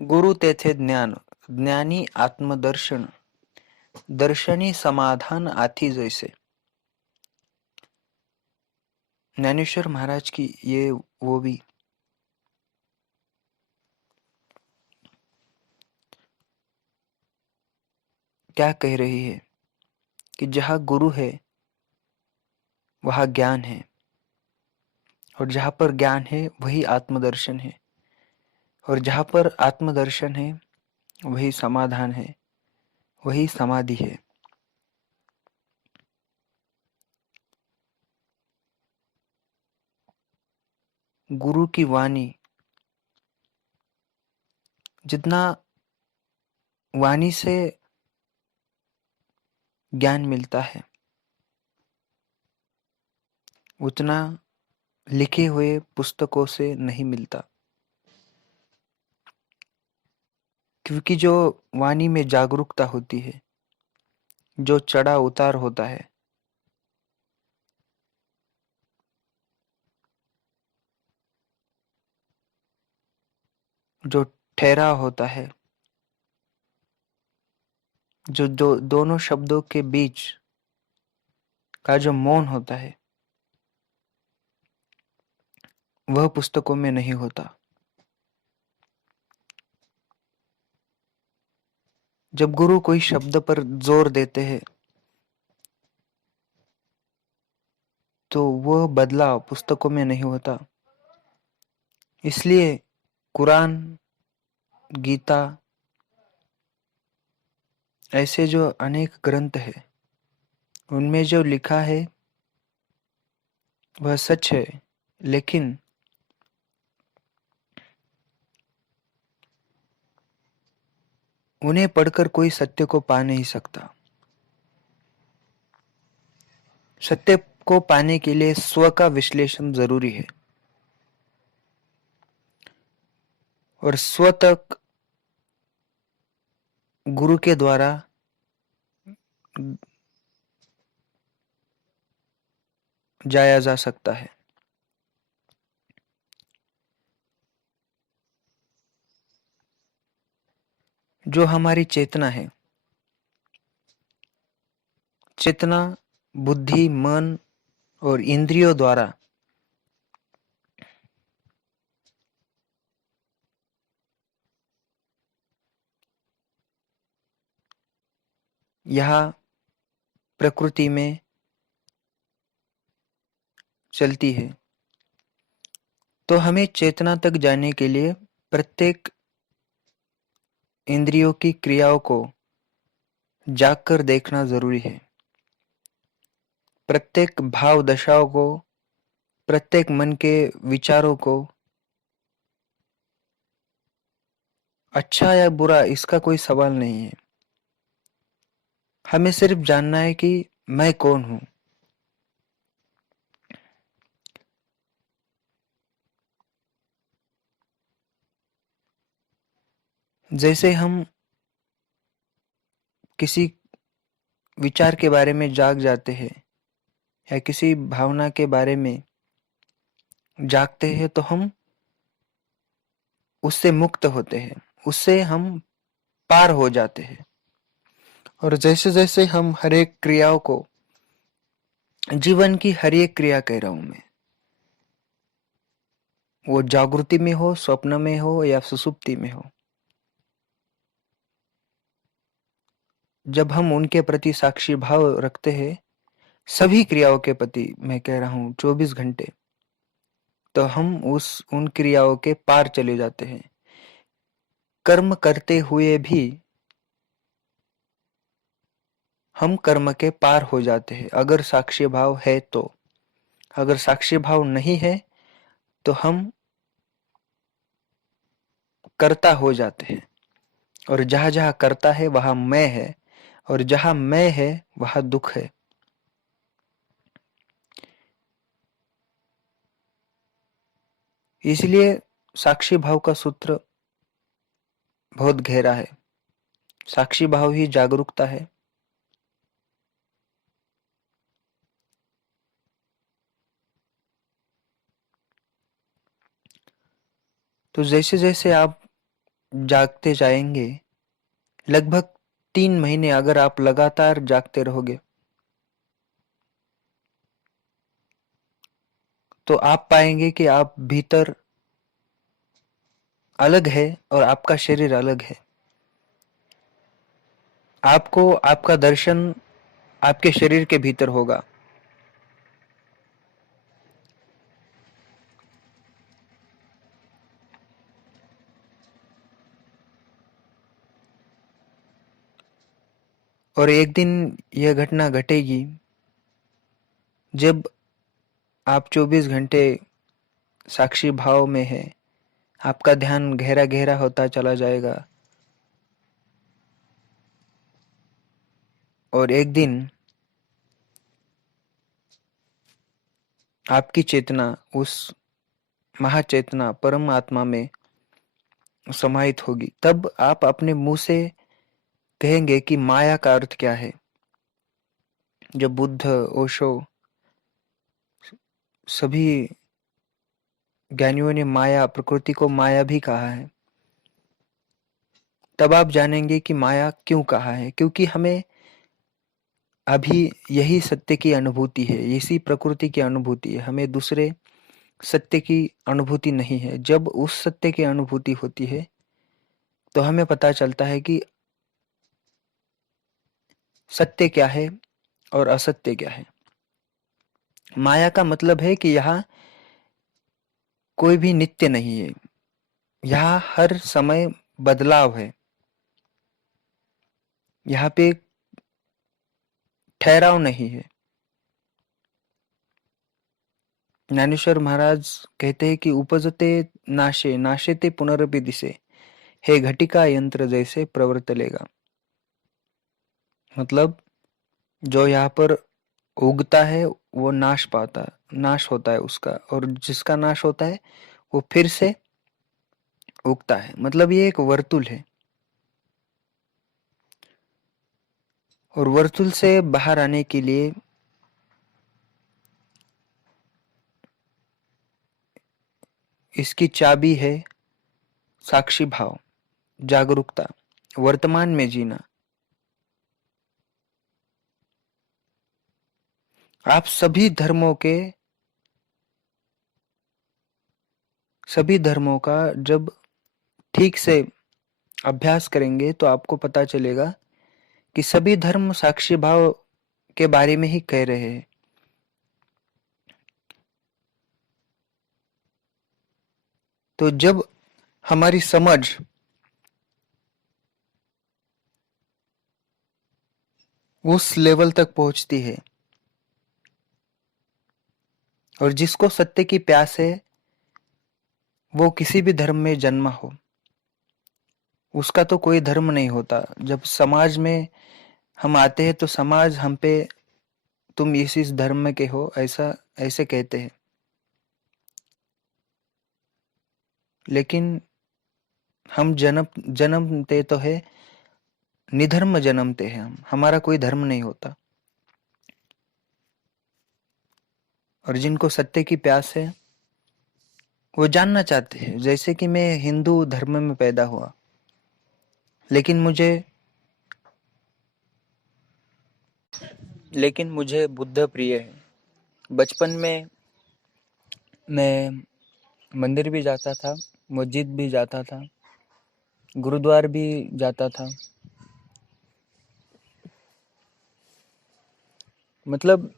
गुरु तेथे ज्ञान, ज्ञानी आत्मदर्शन, दर्शनी समाधान आथी जैसे। ज्ञानेश्वर महाराज की ये वो भी क्या कह रही है कि जहाँ गुरु है वहाँ ज्ञान है, और जहाँ पर ज्ञान है वही आत्मदर्शन है, और जहाँ पर आत्मदर्शन है वही समाधान है, वही समाधि है। गुरु की वाणी, जितना वाणी से ज्ञान मिलता है उतना लिखे हुए पुस्तकों से नहीं मिलता, क्योंकि जो वाणी में जागरूकता होती है, जो चढ़ा उतार होता है, जो ठहराव होता है, जो दोनों शब्दों के बीच का जो मौन होता है, वह पुस्तकों में नहीं होता। जब गुरु कोई शब्द पर जोर देते हैं तो वह बदलाव पुस्तकों में नहीं होता। इसलिए कुरान, गीता, ऐसे जो अनेक ग्रंथ है, उनमें जो लिखा है वह सच है, लेकिन उन्हें पढ़कर कोई सत्य को पा नहीं सकता। सत्य को पाने के लिए स्व का विश्लेषण जरूरी है, और स्व तक गुरु के द्वारा जाया जा सकता है। जो हमारी चेतना है, चेतना बुद्धि, मन और इंद्रियों द्वारा यहाँ प्रकृति में चलती है, तो हमें चेतना तक जाने के लिए प्रत्येक इंद्रियों की क्रियाओं को जागकर देखना जरूरी है। प्रत्येक भाव दशाओं को, प्रत्येक मन के विचारों को, अच्छा या बुरा इसका कोई सवाल नहीं है। हमें सिर्फ जानना है कि मैं कौन हूं। जैसे हम किसी विचार के बारे में जाग जाते हैं या किसी भावना के बारे में जागते हैं, तो हम उससे मुक्त होते हैं, उससे हम पार हो जाते हैं। और जैसे जैसे हम हर एक क्रियाओं को, जीवन की हर एक क्रिया कह रहा हूं मैं, वो जागृति में हो, स्वप्न में हो या सुसुप्ति में हो, जब हम उनके प्रति साक्षी भाव रखते हैं, सभी क्रियाओं के प्रति मैं कह रहा हूं 24 घंटे, तो हम उन क्रियाओं के पार चले जाते हैं। कर्म करते हुए भी हम कर्म के पार हो जाते हैं, अगर साक्षी भाव है तो। अगर साक्षी भाव नहीं है तो हम कर्ता हो जाते हैं, और जहां जहां कर्ता है वहां मैं है, और जहां मैं है वहां दुख है। इसलिए साक्षी भाव का सूत्र बहुत गहरा है। साक्षी भाव ही जागरूकता है। तो जैसे जैसे आप जागते जाएंगे, लगभग 3 महीने अगर आप लगातार जागते रहोगे, तो आप पाएंगे कि आप भीतर अलग है और आपका शरीर अलग है। आपको आपका दर्शन आपके शरीर के भीतर होगा। और एक दिन यह घटना घटेगी जब आप 24 घंटे साक्षी भाव में है, आपका ध्यान गहरा गहरा होता चला जाएगा, और एक दिन आपकी चेतना उस महाचेतना परम आत्मा में समाहित होगी। तब आप अपने मुंह से कहेंगे कि माया का अर्थ क्या है। जब बुद्ध, ओशो, सभी ज्ञानियों ने माया, प्रकृति को माया भी कहा है, तब आप जानेंगे कि माया क्यों कहा है। क्योंकि हमें अभी यही सत्य की अनुभूति है, इसी प्रकृति की अनुभूति है, हमें दूसरे सत्य की अनुभूति नहीं है। जब उस सत्य की अनुभूति होती है तो हमें पता चलता है कि सत्य क्या है और असत्य क्या है। माया का मतलब है कि यहाँ कोई भी नित्य नहीं है, यहाँ हर समय बदलाव है, यहाँ पे ठहराव नहीं है। ज्ञानेश्वर महाराज कहते हैं कि उपजते नाशे नाशेते पुनरपि दिसे, हे घटिका यंत्र जैसे प्रवर्तलेगा। मतलब जो यहाँ पर उगता है वो नाश होता है उसका, और जिसका नाश होता है वो फिर से उगता है। मतलब ये एक वर्तुल है, और वर्तुल से बाहर आने के लिए इसकी चाबी है साक्षी भाव, जागरूकता, वर्तमान में जीना। आप सभी धर्मों का जब ठीक से अभ्यास करेंगे तो आपको पता चलेगा कि सभी धर्म साक्षी भाव के बारे में ही कह रहे हैं। तो जब हमारी समझ उस लेवल तक पहुंचती है, और जिसको सत्य की प्यास है वो किसी भी धर्म में जन्मा हो, उसका तो कोई धर्म नहीं होता। जब समाज में हम आते हैं तो समाज हम पे, तुम इस धर्म में के हो, ऐसा ऐसे कहते हैं। लेकिन हम जन्मते तो है, निधर्म जन्मते हैं हम, हमारा कोई धर्म नहीं होता। और जिनको सत्य की प्यास है वो जानना चाहते हैं। जैसे कि मैं हिंदू धर्म में पैदा हुआ, लेकिन मुझे बुद्ध प्रिय है। बचपन में मैं मंदिर भी जाता था, मस्जिद भी जाता था, गुरुद्वार भी जाता था। मतलब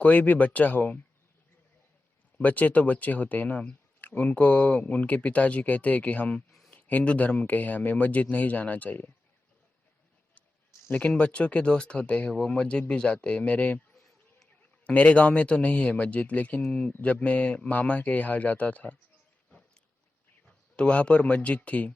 कोई भी बच्चा हो, बच्चे तो बच्चे होते हैं ना, उनको उनके पिताजी कहते हैं कि हम हिंदू धर्म के हैं, हमें मस्जिद नहीं जाना चाहिए। लेकिन बच्चों के दोस्त होते हैं, वो मस्जिद भी जाते हैं। मेरे मेरे गांव में तो नहीं है मस्जिद, लेकिन जब मैं मामा के यहाँ जाता था तो वहाँ पर मस्जिद थी।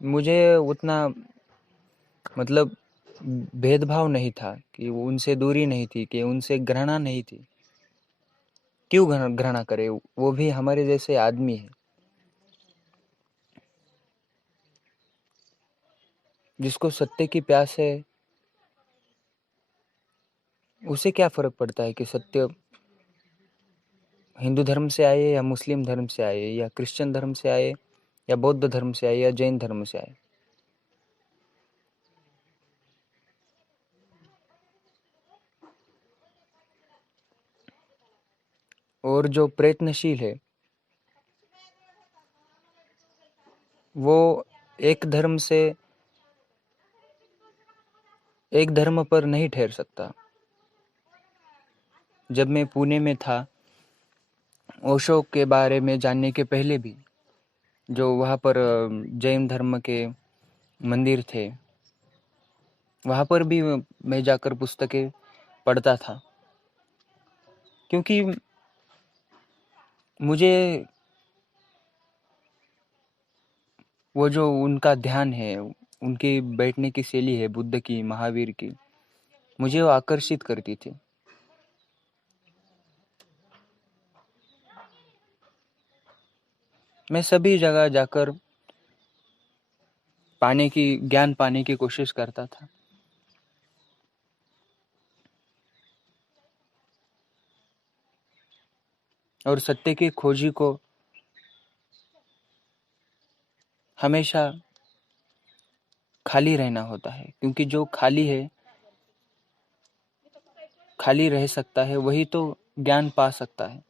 मुझे उतना मतलब भेदभाव नहीं था, कि उनसे दूरी नहीं थी, कि उनसे घृणा नहीं थी। क्यों घृणा करे, वो भी हमारे जैसे आदमी है। जिसको सत्य की प्यास है उसे क्या फर्क पड़ता है कि सत्य हिंदू धर्म से आए या मुस्लिम धर्म से आए या क्रिश्चियन धर्म से आए या बौद्ध धर्म से आए या जैन धर्म से आए। और जो प्रयत्नशील है वो एक धर्म से एक धर्म पर नहीं ठहर सकता। जब मैं पुणे में था, ओशो के बारे में जानने के पहले भी जो वहाँ पर जैन धर्म के मंदिर थे, वहाँ पर भी मैं जाकर पुस्तकें पढ़ता था, क्योंकि मुझे वो जो उनका ध्यान है, उनकी बैठने की शैली है बुद्ध की, महावीर की, मुझे वो आकर्षित करती थी। मैं सभी जगह जाकर ज्ञान पाने की कोशिश करता था। और सत्य की खोजी को हमेशा खाली रहना होता है, क्योंकि जो खाली रह सकता है वही तो ज्ञान पा सकता है।